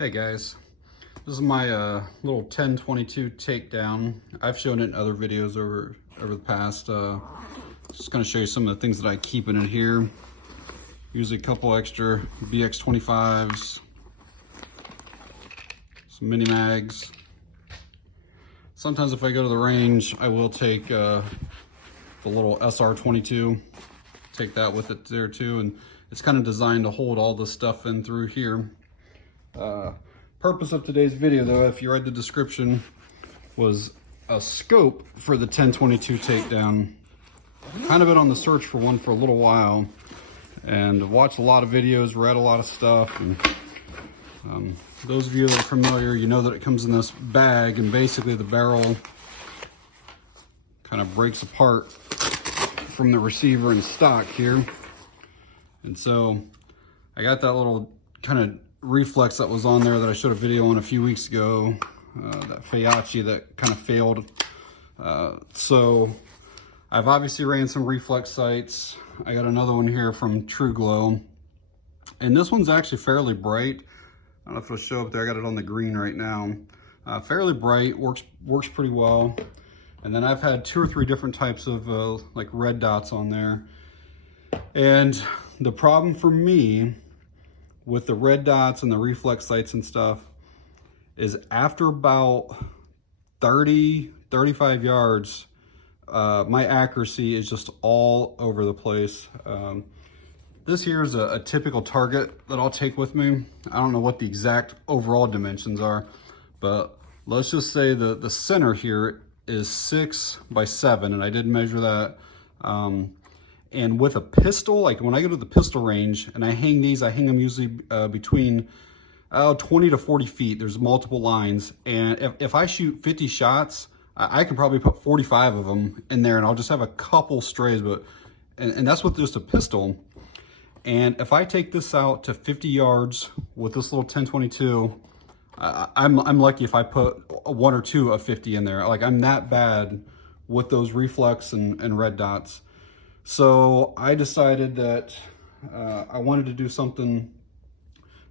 Hey guys, this is my little 1022 takedown. I've shown it in other videos over the past. Just going to show you some of the things that I keep in it here. Usually a couple extra BX25s, some mini mags. Sometimes if I go to the range, I will take the little SR22, take that with it there too, and it's kind of designed to hold all this stuff in through here. Purpose of today's video, though, if you read the description, was a scope for the 1022 takedown. Kind of been on the search for one for a little while, and watched a lot of videos, read a lot of stuff. And those of you that are familiar, you know that it comes in this bag, and basically the barrel kind of breaks apart from the receiver and stock here. And so I got that little kind of reflex that was on there that I showed a video on a few weeks ago, that Faiachi that kind of failed. So I've obviously ran some reflex sights. I got another one here from True Glow, and this one's actually fairly bright. I don't know if it'll show up there. I got it on the green right now. Fairly bright, works pretty well. And then I've had 2 or 3 different types of like red dots on there. And the problem for me with the red dots and the reflex sights and stuff is after about 35 yards, my accuracy is just all over the place. This here is a typical target that I'll take with me. I don't know what the exact overall dimensions are, but let's just say the center here is 6 by 7, and I did measure that. And with a pistol, like when I go to the pistol range and I hang these, I hang them usually between 20 to 40 feet. There's multiple lines. And if I shoot 50 shots, I can probably put 45 of them in there, and I'll just have a couple strays, and that's with just a pistol. And if I take this out to 50 yards with this little 1022, I'm lucky if I put 1 or 2 of 50 in there. Like, I'm that bad with those reflex and red dots. So I decided that I wanted to do something,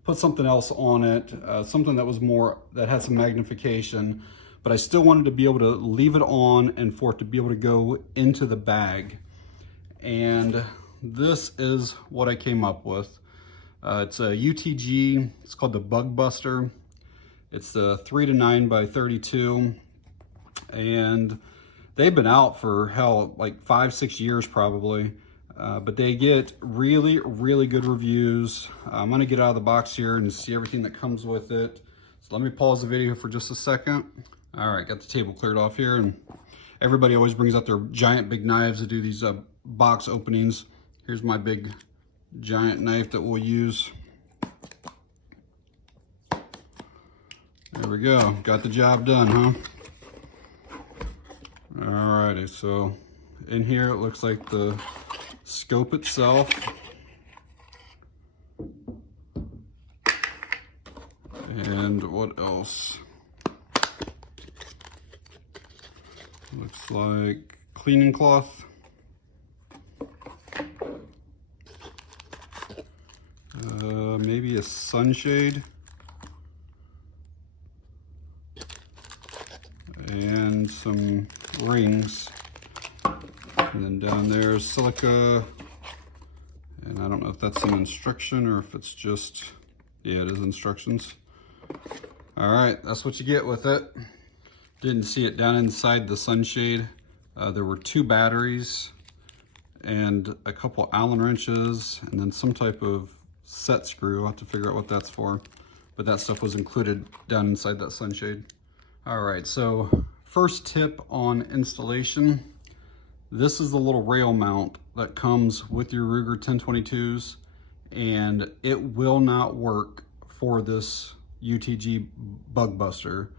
put something else on it, something that had some magnification, but I still wanted to be able to leave it on and for it to be able to go into the bag. And this is what I came up with. It's a UTG, it's called the BugBuster. It's a 3 to 9 by 32, and they've been out for like 5-6 years probably, but they get really, really good reviews. I'm gonna get out of the box here and see everything that comes with it. So let me pause the video for just a second. All right, got the table cleared off here, and everybody always brings out their giant big knives to do these box openings. Here's my big giant knife that we'll use. There we go, got the job done, huh? Alrighty, so in here it looks like the scope itself. And what else? Looks like cleaning cloth. Maybe a sunshade. And some rings, and then down there is silica, and I don't know if that's some instruction or if it's just, yeah, it is instructions. All right, that's what you get with it. Didn't see it down inside the sunshade. There were 2 batteries and a couple Allen wrenches, and then some type of set screw. I'll have to figure out what that's for, but that stuff was included down inside that sunshade. All right, so first tip on installation. This is the little rail mount that comes with your Ruger 1022s, and it will not work for this UTG BugBuster.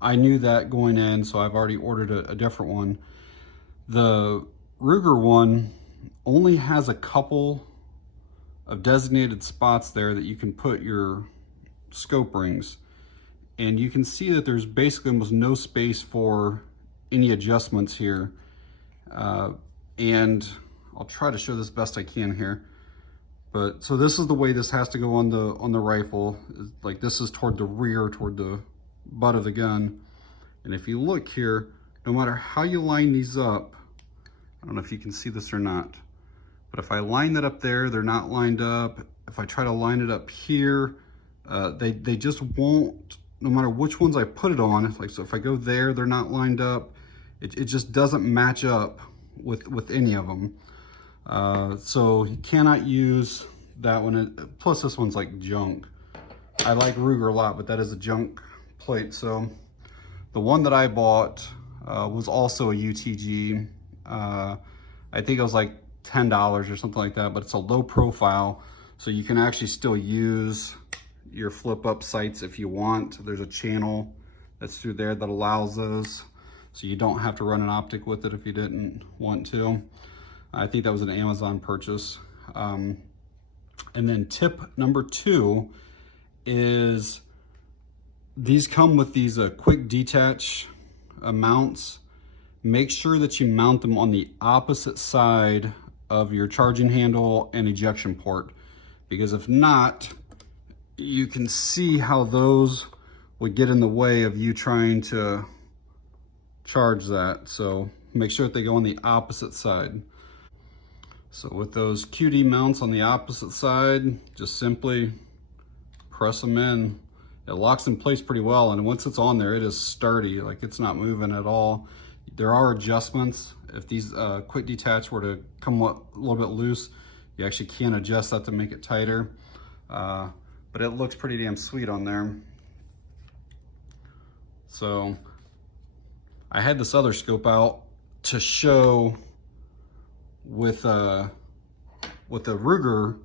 I knew that going in, so I've already ordered a different one. The Ruger one only has a couple of designated spots there that you can put your scope rings. And you can see that there's basically almost no space for any adjustments here. And I'll try to show this best I can here. But so this is the way this has to go on the rifle. Like this is toward the rear, toward the butt of the gun. And if you look here, no matter how you line these up, I don't know if you can see this or not, but if I line that up there, they're not lined up. If I try to line it up here, they just won't, no matter which ones I put it on. Like, so if I go there, they're not lined up. It just doesn't match up with any of them. So you cannot use that one. Plus this one's like junk. I like Ruger a lot, but that is a junk plate. So the one that I bought was also a UTG. I think it was like $10 or something like that, but it's a low profile. So you can actually still use your flip up sights if you want. There's a channel that's through there that allows those. So you don't have to run an optic with it if you didn't want to. I think that was an Amazon purchase. And then tip number 2 is these come with these quick detach mounts. Make sure that you mount them on the opposite side of your charging handle and ejection port, because if not, you can see how those would get in the way of you trying to charge that. So make sure that they go on the opposite side. So with those QD mounts on the opposite side, just simply press them in. It locks in place pretty well, and once it's on there, it is sturdy, like it's not moving at all. There are adjustments. If these quick detach were to come a little bit loose, you actually can adjust that to make it tighter. But it looks pretty damn sweet on there. So I had this other scope out to show with the Ruger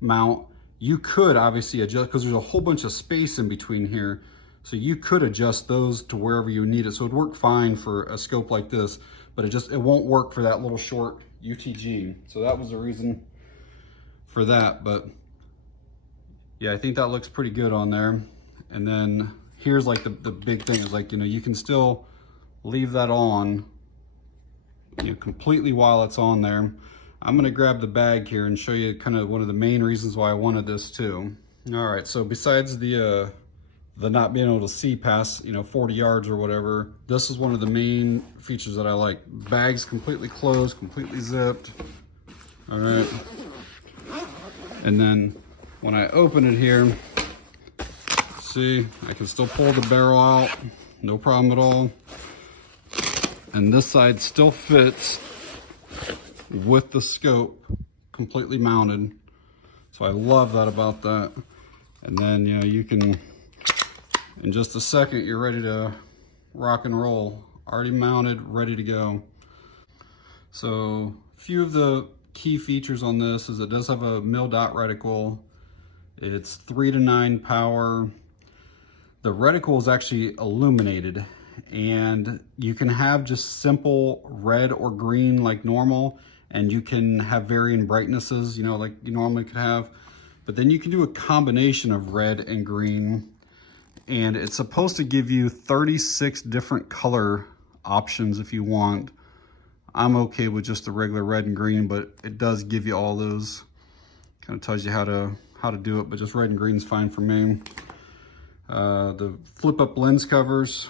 mount. You could obviously adjust, because there's a whole bunch of space in between here. So you could adjust those to wherever you need it. So it'd work fine for a scope like this, but it won't work for that little short UTG. So that was the reason for that. But yeah, I think that looks pretty good on there. And then here's like the big thing is, like, you know, you can still leave that on, you know, completely while it's on there. I'm gonna grab the bag here and show you kind of one of the main reasons why I wanted this too. All right, so besides the not being able to see past, you know, 40 yards or whatever, this is one of the main features that I like. Bag's completely closed, completely zipped. All right. And then when I open it here, see, I can still pull the barrel out, no problem at all. And this side still fits with the scope completely mounted. So I love that about that. And then, you know, you can, in just a second, you're ready to rock and roll. Already mounted, ready to go. So a few of the key features on this is it does have a mil-dot reticle. It's 3 to 9 power. The reticle is actually illuminated, and you can have just simple red or green like normal, and you can have varying brightnesses, you know, like you normally could have. But then you can do a combination of red and green, and it's supposed to give you 36 different color options if you want. I'm okay with just the regular red and green, but it does give you all those. Kind of tells you how to do it, but just red and green is fine for me. The flip up lens covers,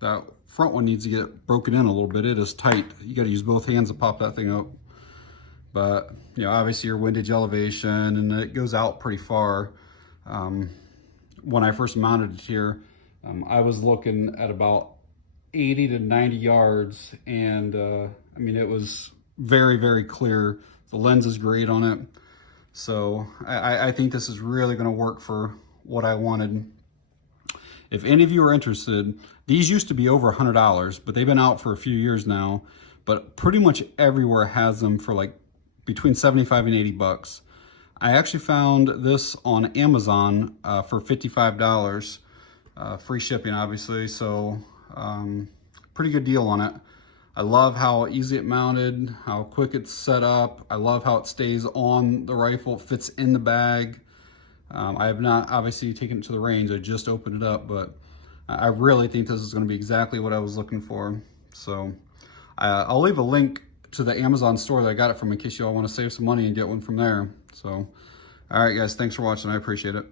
that front one needs to get broken in a little bit. It is tight. You got to use both hands to pop that thing up. But, you know, obviously your windage elevation, and it goes out pretty far. When I first mounted it here, I was looking at about 80 to 90 yards, and I mean, it was very, very clear. The lens is great on it. So I think this is really going to work for what I wanted. If any of you are interested, these used to be over $100, but they've been out for a few years now. But pretty much everywhere has them for like between 75 and 80 bucks. I actually found this on Amazon for $55, free shipping obviously. So pretty good deal on it. I love how easy it mounted, how quick it's set up. I love how it stays on the rifle, it fits in the bag. I have not obviously taken it to the range, I just opened it up, but I really think this is going to be exactly what I was looking for. So I'll leave a link to the Amazon store that I got it from in case y'all want to save some money and get one from there. So, all right, guys, thanks for watching. I appreciate it.